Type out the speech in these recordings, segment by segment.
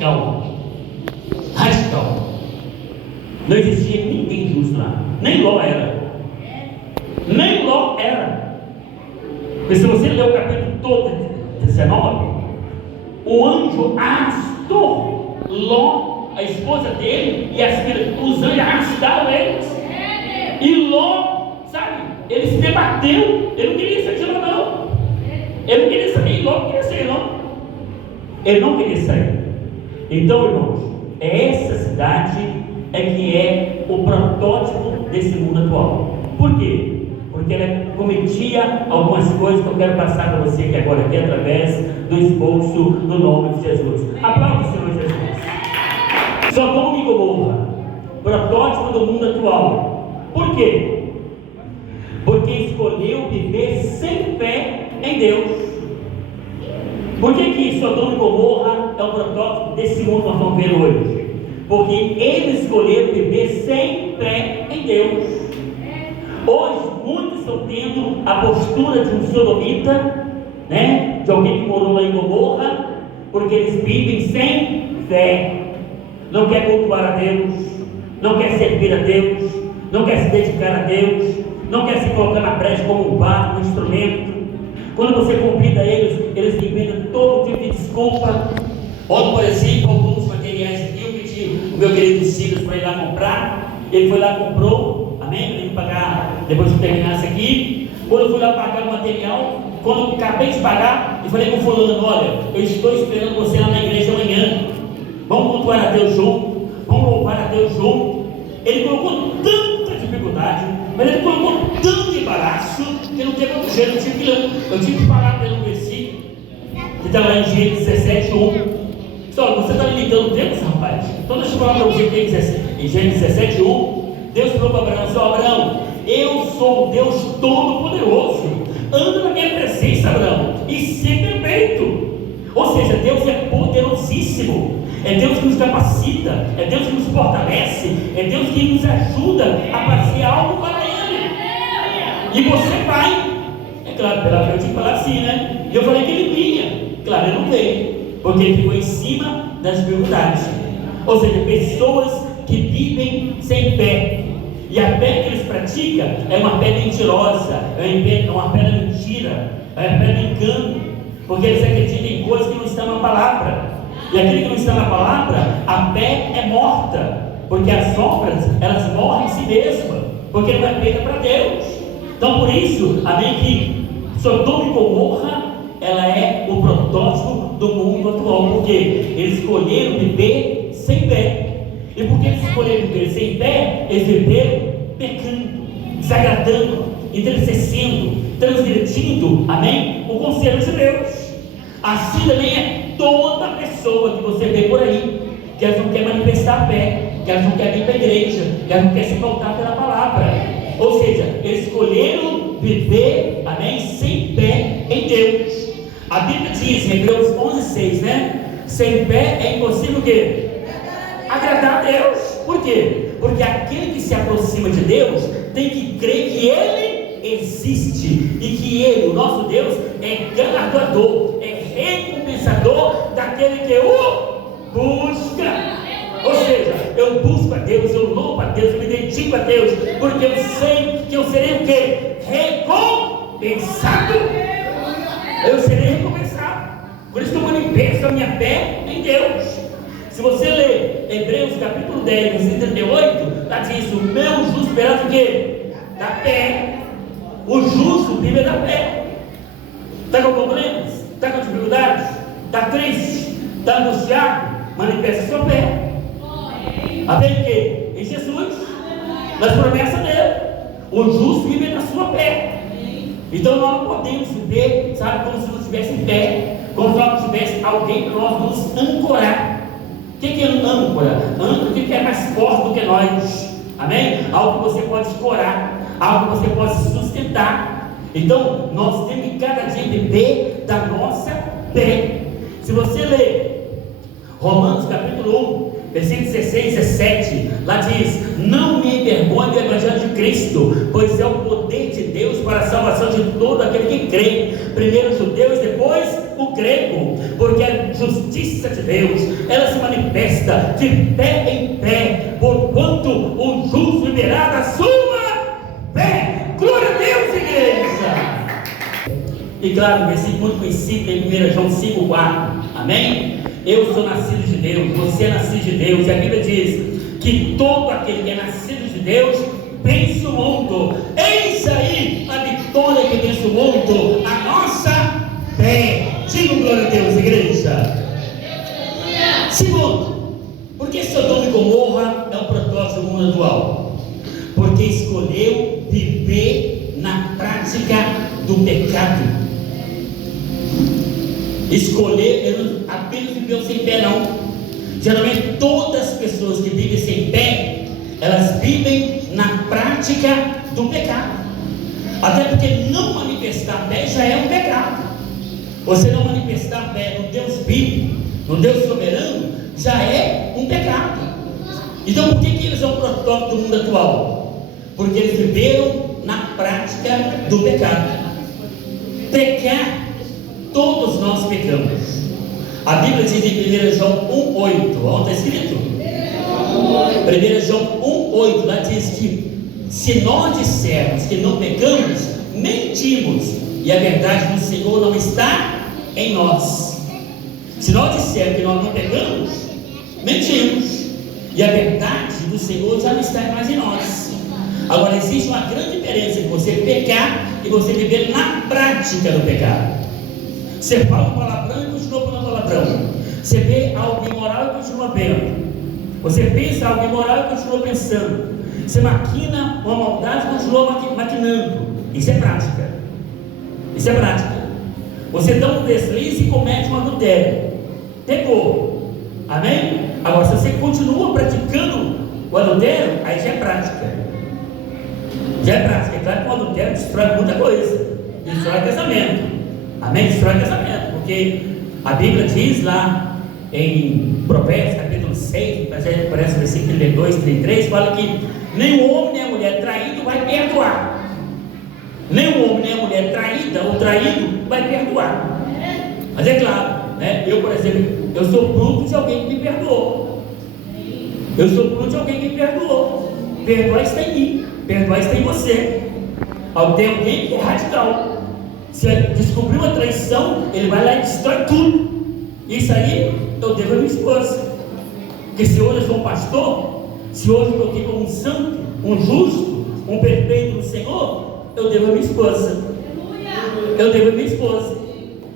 radical. Radical. Não existia ninguém justo lá. Nem Ló era. Nem Ló era. Mas se você ler o capítulo todo, 19, o anjo arrastou Ló, a esposa dele e as filhas. Os anjos arrastaram eles. E Ló, sabe, ele se debateu. Ele não queria sair de lá, não. Ele não queria sair. Ló não queria sair, não. Ele não queria sair. Então, irmãos, essa cidade é que é o protótipo desse mundo atual. Por quê? Porque ela cometia algumas coisas que eu quero passar para você que agora aqui através do esboço do nome de Jesus. Aplauda o Senhor Jesus. Sodoma e Gomorra, protótipo do mundo atual. Por quê? Porque escolheu viver sem fé em Deus. Por que Sodoma e Gomorra é o protótipo desse mundo que nós vamos ver hoje? Porque eles escolheram viver sem fé em Deus. Hoje, muitos estão tendo a postura de um sodomita, né? De alguém que morou lá em Gomorra, porque eles vivem sem fé. Não quer cultuar a Deus, não quer servir a Deus, não quer se dedicar a Deus, não quer se colocar na brecha como um barco, um instrumento. Quando você convida eles, eles inventam todo tipo de desculpa. Ontem, por exemplo, alguns materiais aqui, eu pedi o meu querido Silas para ir lá comprar. Ele foi lá, comprou, amém? Para ele pagar depois que terminasse aqui. Quando eu fui lá pagar o material, quando eu acabei de pagar, eu falei com o fulano: olha, eu estou esperando você lá na igreja amanhã. Vamos cultuar a Deus junto, vamos louvar a Deus junto. Ele colocou tanta dificuldade, mas ele colocou tanto embaraço que não teve outro jeito. Eu tive que falar para ele um versículo que está lá em Gênesis 17:1. Só, você está limitando Deus, rapaz? Então deixa eu falar para você que tem em Gênesis 17:1. Deus falou para Abraão: só, Abraão, eu sou o Deus Todo-Poderoso. Anda na minha presença, Abraão, e ser perfeito. Ou seja, Deus é poderosíssimo. É Deus que nos capacita, é Deus que nos fortalece, é Deus que nos ajuda a fazer algo para Ele. E você vai. É claro, pela frente eu tinha que falar assim, né? E eu falei que ele vinha. Claro, ele não veio, porque ele ficou em cima das dificuldades. Ou seja, pessoas que vivem sem fé. E a fé que eles praticam é uma fé mentirosa, é uma fé da mentira, é uma fé do engano, porque eles acreditam em coisas que não estão na palavra. E aquele que não está na palavra, a fé é morta, porque as obras, elas morrem em si mesmas, porque não é feita para Deus. Então, por isso, amém, que Sodoma e Gomorra, ela é o protótipo do mundo atual, porque eles escolheram viver sem fé. E porque eles escolheram viver sem fé, eles viveram pecando, desagradando, entristecendo, transgredindo, amém, o conselho de Deus. Assim também é toda pessoa que você vê por aí, que elas não quer manifestar a fé, que elas não querem vir para a igreja, que elas não querem se voltar pela palavra. Ou seja, eles escolheram viver, amém, sem fé em Deus. A Bíblia diz em Hebreus 11:6, né? Sem fé é impossível o quê? Agradar a Deus. Por quê? Porque aquele que se aproxima de Deus tem que crer que Ele existe e que Ele, o nosso Deus, é galardoador, é recompensador daquele que o busca. Ou seja, eu busco a Deus, eu louvo a Deus, eu me dedico a Deus, porque eu sei que eu serei o quê? Recompensado. Eu serei recompensado. Por isso que eu manifesto a minha fé em Deus. Se você ler Hebreus capítulo 10, versículo 38, está dizendo: o meu justo esperar do quê? Da fé. O justo vive da fé. Está com problemas? Está com dificuldades? Está triste? Está angustiado? Manifesta a sua fé. A fé em quê? Em Jesus. Nas promessas dele. O justo vive da sua fé. Então nós não podemos viver, sabe, como se não tivesse fé, como se não tivesse alguém para nós nos ancorar. O que é âncora? Âncora, o que é mais forte do que nós? Amém? Algo que você pode escorar, algo que você pode sustentar. Então, nós temos que cada dia viver da nossa fé. Se você ler Romanos capítulo 1, versículo 16, 17, lá diz: não me envergonhe do Evangelho de Cristo, pois é o poder de Deus para a salvação de todo aquele que crê, primeiro os judeus, depois o grego, porque a justiça de Deus, ela se manifesta de pé em pé, porquanto o justo viverá da sua fé. Glória a Deus, igreja! E claro, um versículo muito conhecido em 1 João 5,4, amém? Eu sou nascido de Deus, você é nascido de Deus, e a Bíblia diz que todo aquele que é nascido de Deus vence o mundo. Eis aí a vitória que vence o mundo, a nossa fé. Diga glória a Deus, igreja. Segundo, por que Sodoma e Gomorra é um protótipo do mundo atual? Porque escolheu viver na prática do pecado. Escolher, ele não apenas viveu sem pé, não. Geralmente todas as pessoas que vivem sem pé, elas vivem na prática do pecado. Até porque não manifestar fé já é um pecado. Você não manifestar fé no Deus vivo, no Deus soberano, já é um pecado. Então por que eles são o protótipo do mundo atual? Porque eles viveram na prática do pecado. Pecar, todos nós pecamos. A Bíblia diz em 1 João 1,8, onde está escrito? 1 João 1,8, lá diz que se nós dissermos que não pecamos, mentimos, e a verdade do Senhor não está em nós. Se nós dissermos que nós não pecamos, mentimos, e a verdade do Senhor já não está mais em nós. Agora existe uma grande diferença entre você pecar e você viver na prática do pecado. Você fala um palavrão e continua falando palavrão. Você vê algo imoral e continua vendo. Você pensa algo imoral e continua pensando. Você maquina uma maldade e continua maquinando. Isso é prática. Isso é prática. Você dá um deslize e comete um adultério. Pecou. Amém? Agora, se você continua praticando o adultério, aí já é prática. Já é prática. É claro que o adultério destrói muita coisa. Destrói casamento. Amém? Destrói casamento. Porque a Bíblia diz lá em Provérbios capítulo 6, parece o versículo 32, 33, fala que nem o homem nem a mulher traído vai perdoar. Nem o homem nem a mulher traída ou traído vai perdoar. Mas é claro, né? Eu, por exemplo, eu sou fruto de alguém que me perdoou. Eu sou fruto de alguém que me perdoou. Perdoar está em mim, perdoar está em você. Tem alguém que é radical. Se descobrir uma traição, ele vai lá e destrói tudo. Isso aí eu devo a minha esposa. Porque se hoje eu sou um pastor, se hoje eu estou aqui como um santo, um justo, um perfeito do Senhor, eu devo a minha esposa. Eu devo a minha esposa.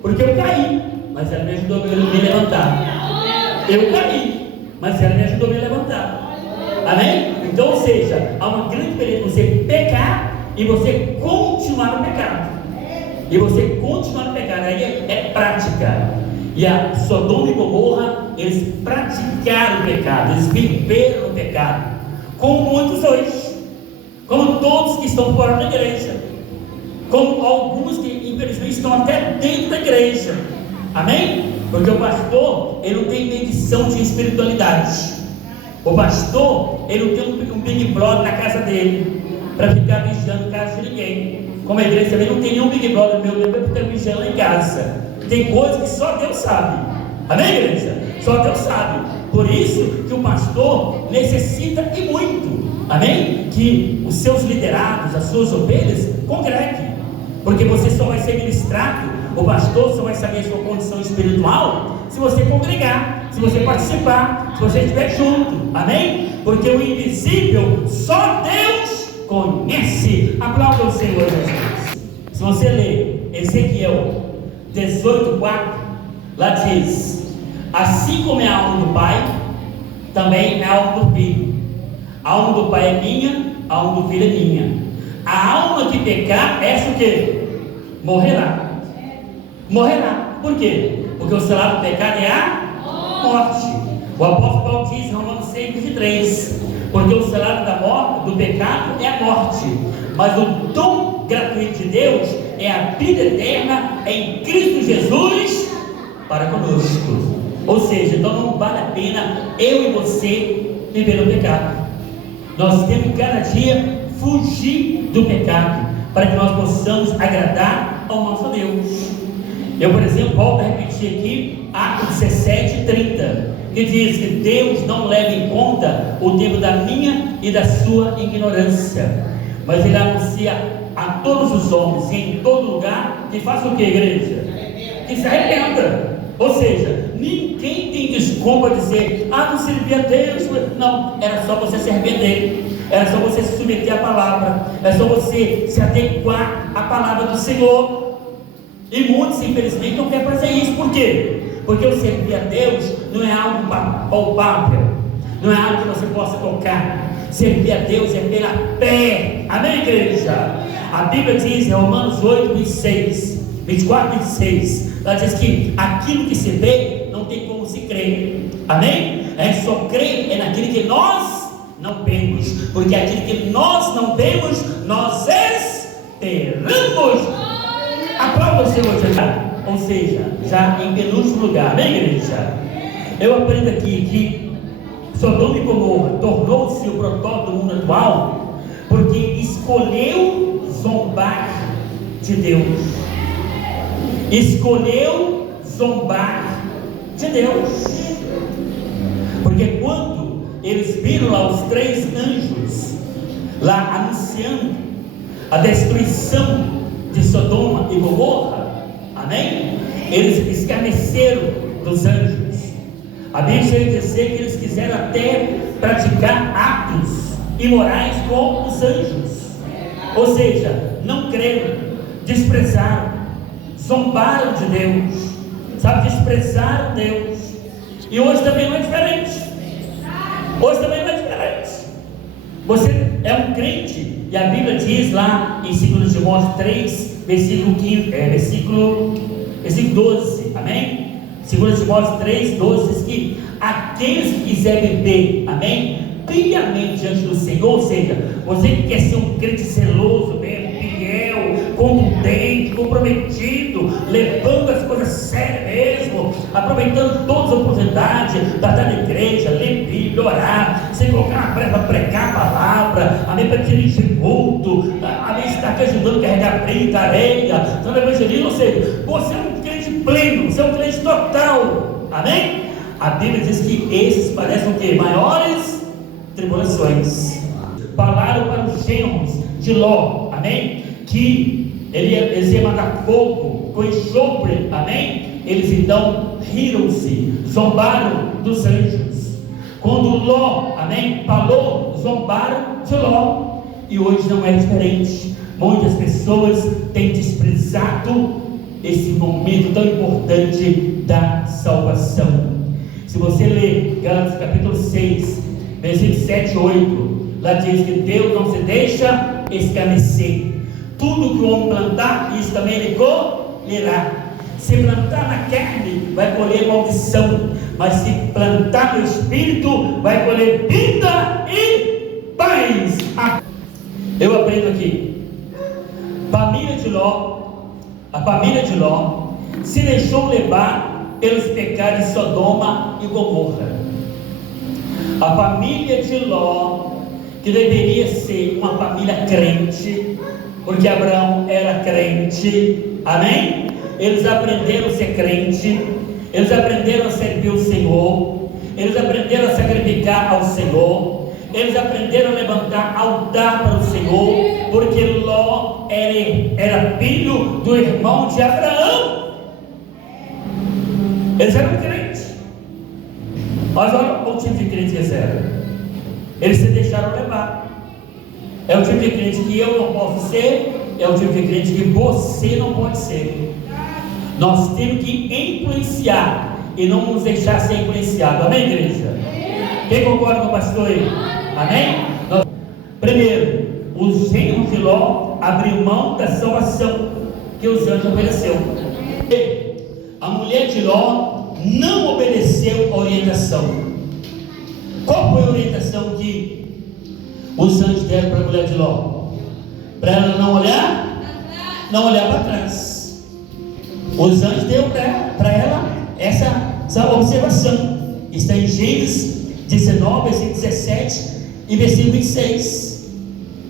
Porque eu caí, mas ela me ajudou a me levantar. Eu caí, mas ela me ajudou a me levantar. Amém? Então, ou seja, há uma grande diferença entre você pecar e você continuar no pecado. E você continuar no pecado, aí é prática. E a Sodoma e Gomorra, eles praticaram o pecado, eles viveram o pecado, como muitos hoje, como todos que estão fora da igreja, como alguns que infelizmente estão até dentro da igreja. Amém? Porque o pastor, ele não tem medição de espiritualidade. O pastor, ele não tem um Big Brother na casa dele para ficar vigiando a casa de ninguém. Como a igreja também não tem nenhum Big Brother meu Deus para ficar vigiando lá em casa. Tem coisas que só Deus sabe. Amém, igreja? Só Deus sabe. Por isso que o pastor necessita e muito, amém? Que os seus liderados, as suas ovelhas, congreguem. Porque você só vai ser ministrado, o pastor só vai saber a sua condição espiritual se você congregar, se você participar, se você estiver junto. Amém? Porque o invisível só Deus conhece. Aplauda o Senhor Jesus. Se você ler Ezequiel 18:4, lá diz: assim como é a alma do pai, também é a alma do filho. A alma do pai é minha, a alma do filho é minha. A alma que pecar, essa o quê? Morrerá. Morrerá. Por quê? Porque o salário do pecado é a morte. O apóstolo Paulo diz em Romanos 6:23, porque o salário da morte, do pecado, é a morte, mas o dom gratuito de Deus é a vida eterna em Cristo Jesus para conosco. Ou seja, então não vale a pena eu e você viver no pecado. Nós temos que cada dia fugir do pecado, para que nós possamos agradar ao nosso Deus. Eu, por exemplo, volto a repetir aqui Atos 17:30, que diz que Deus não leva em conta o tempo da minha e da sua ignorância, mas Ele anuncia a todos os homens e em todo lugar que faça o que, igreja? Que se arrependa. Ou seja, ninguém tem desculpa de dizer, não servia a Deus. Não, era só você se arrepender, era só você se submeter à palavra, era só você se adequar à palavra do Senhor. E muitos, infelizmente, não querem fazer isso. Por quê? Porque o servir a Deus não é algo palpável, não é algo que você possa tocar. Servir a Deus é pela fé. Amém, igreja? A Bíblia diz em Romanos 8:24-26, ela diz que aquilo que se vê não tem como se crer. Amém? A gente só crê naquilo que nós não vemos, porque aquilo que nós não vemos, nós esperamos. Aprova o Senhor, ou seja, já em penúltimo lugar, amém, igreja? Eu aprendo aqui que Sodoma e Gomorra tornou-se o protótipo do mundo atual, porque escolheu zombar de Deus. Escolheu zombar de Deus. Porque quando eles viram lá os 3 anjos lá anunciando a destruição de Sodoma e Gomorra, amém? Eles escarneceram dos anjos. A Bíblia chega a dizer que eles quiseram até praticar atos imorais com os anjos. Ou seja, não creram, desprezaram, zombaram de Deus, sabe, desprezaram Deus. E hoje também não é diferente. Hoje também não é diferente. Você é um crente, e a Bíblia diz lá em 2 Timóteo 3, versículo 12, amém? 2 Timóteo 3, 12 diz que aqueles que quiserem viver, amém, piamente diante do Senhor, ou seja, você que quer ser um crente zeloso mesmo, fiel, contundente, comprometido, levando as coisas sérias mesmo, aproveitando todas as oportunidades para estar na igreja, ler Bíblia, orar, sem colocar na pressa para pregar a palavra, amém, para dirigir culto, amém, estar aqui ajudando a carregar brita, areia, sendo evangelista, ou seja, você é um crente pleno, você é um crente total, amém? A Bíblia diz que esses parecem o quê? Maiores tribulações. Falaram para os genros de Ló, amém? Que eles iam mandar fogo com enxofre, amém? Eles então riram-se, zombaram dos anjos. Quando Ló, amém, falou, zombaram de Ló. E hoje não é diferente. Muitas pessoas têm desprezado esse momento tão importante da salvação. Se você ler Gálatas capítulo 6, versículos 7 e 8, lá diz que Deus não se deixa escarnecer. Tudo que o homem plantar, isso também ele colherá. Se plantar na carne, vai colher maldição, mas se plantar no Espírito, vai colher vida e paz. Eu aprendo aqui, a família de Ló se deixou levar pelos pecados de Sodoma e Gomorra. A família de Ló, que deveria ser uma família crente, porque Abraão era crente, amém? Eles aprenderam a ser crente, eles aprenderam a servir o Senhor, eles aprenderam a sacrificar ao Senhor, eles aprenderam a levantar altar para o Senhor, porque Ló era filho do irmão de Abraão. Eles eram crentes. Mas olha o tipo de crente que eles eram. Eles se deixaram levar. É o tipo de crente que eu não posso ser, é o tipo de crente que você não pode ser. Nós temos que influenciar e não nos deixar ser influenciado. Amém, igreja? Quem concorda com o pastor aí? Amém? Primeiro, os genros de Ló abriu mão da salvação que os anjos ofereceu. A mulher de Ló não obedeceu a orientação. Qual foi a orientação que os anjos deram para a mulher de Ló? Para ela não olhar para trás. Os anjos deram para ela essa essa observação. Está em Gênesis 19, versículo 17 e versículo 26.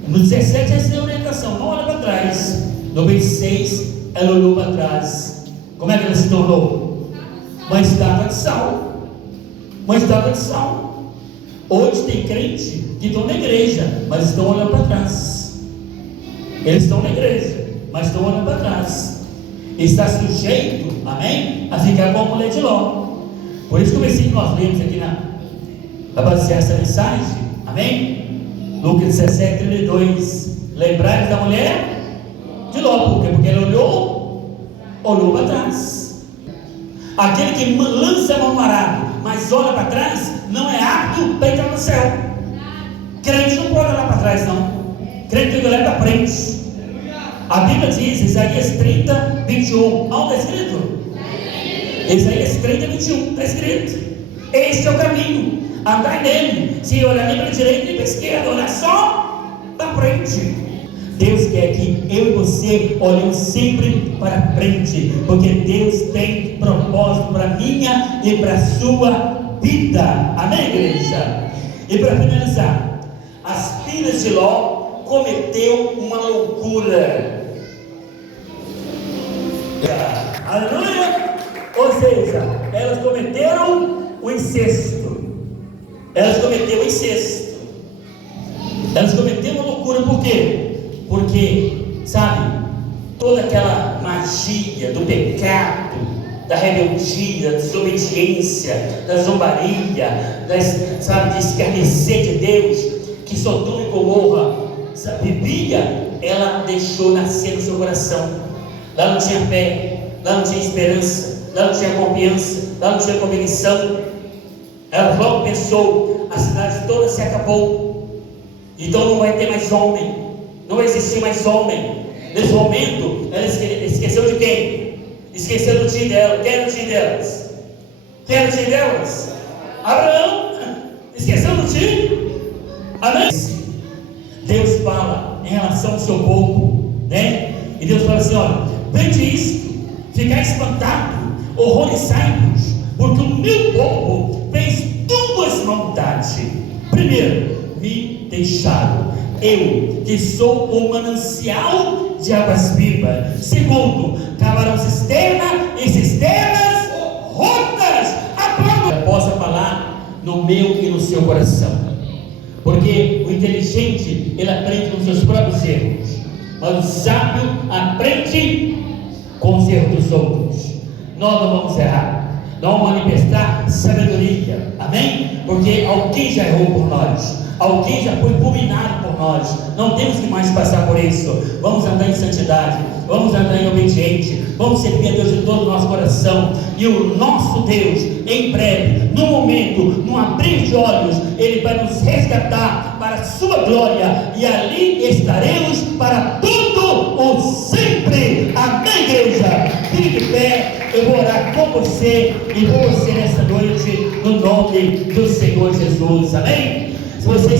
No 17 essa é a orientação, não olha para trás. No 26 ela olhou para trás. Como é que ela se tornou? Uma estátua de sal. Uma estátua de sal. Hoje tem crente que estão na igreja, mas estão olhando para trás. Eles estão na igreja, mas estão olhando para trás. Está sujeito, amém, a ficar com a mulher de Ló. Por isso que o versículo que nós lemos aqui para basear essa mensagem, amém? Lucas 17, 32. Lembrai-vos da mulher de Ló. Por quê? Porque ela olhou para trás. Aquele que lança a mão no arado, mas olha para trás, não é apto para entrar no céu. Crente não pode olhar para trás, não. Crente tem que olhar para frente. A Bíblia diz, Isaías 30, 21. Onde está escrito? Isaías 30, 21. Está escrito: este é o caminho, andai nele, se olhar nem para a direita nem para a esquerda, olhar só para frente. Deus quer que eu e você olhemos sempre para frente, porque Deus tem propósito para a minha e para a sua vida. Amém, igreja? E para finalizar, as filhas de Ló cometeu uma loucura. Aleluia! Ou seja, elas cometeram o incesto. Elas cometeram o incesto. Elas cometeram uma loucura. Por quê? Porque, sabe, toda aquela magia do pecado, da rebeldia, da desobediência, da zombaria, de escarnecer de Deus, que Sodoma e Gomorra vivia, ela deixou nascer no seu coração. Lá não tinha fé, lá não tinha esperança, lá não tinha confiança, lá não tinha convicção. Ela logo pensou: a cidade toda se acabou, então não vai ter mais homem, não vai existir mais homem. Nesse momento, ela esqueceu de quem? Esqueceu do tio dela. Quem era o tio delas? Quem era o tio delas? Abraão. Esqueceu do tio? Amém? Deus fala em relação ao seu povo, né? E Deus fala assim: olha, vede isto, ficar espantado, horrorizai-vos, porque o meu povo fez duas maldades. Primeiro, me deixaram, eu que sou o manancial de águas vivas. Segundo, cavaram cisterna e cisternas rotas. Eu possa falar no meu e no seu coração, porque o inteligente, ele aprende com seus próprios erros, mas o sábio aprende com os erros dos outros. Nós não vamos errar, nós vamos manifestar sabedoria, amém? Porque alguém já errou por nós, alguém já foi fulminado por nós. Não temos que mais passar por isso. Vamos andar em santidade, vamos andar em obediente, vamos servir a Deus de todo o nosso coração. E o nosso Deus, em breve, no momento, no abrir de olhos, Ele vai nos resgatar para a sua glória, e ali estaremos para todo o sempre. Amém, igreja? Fique de pé, eu vou orar com você e por você nessa noite, no nome do Senhor Jesus. Amém? Se você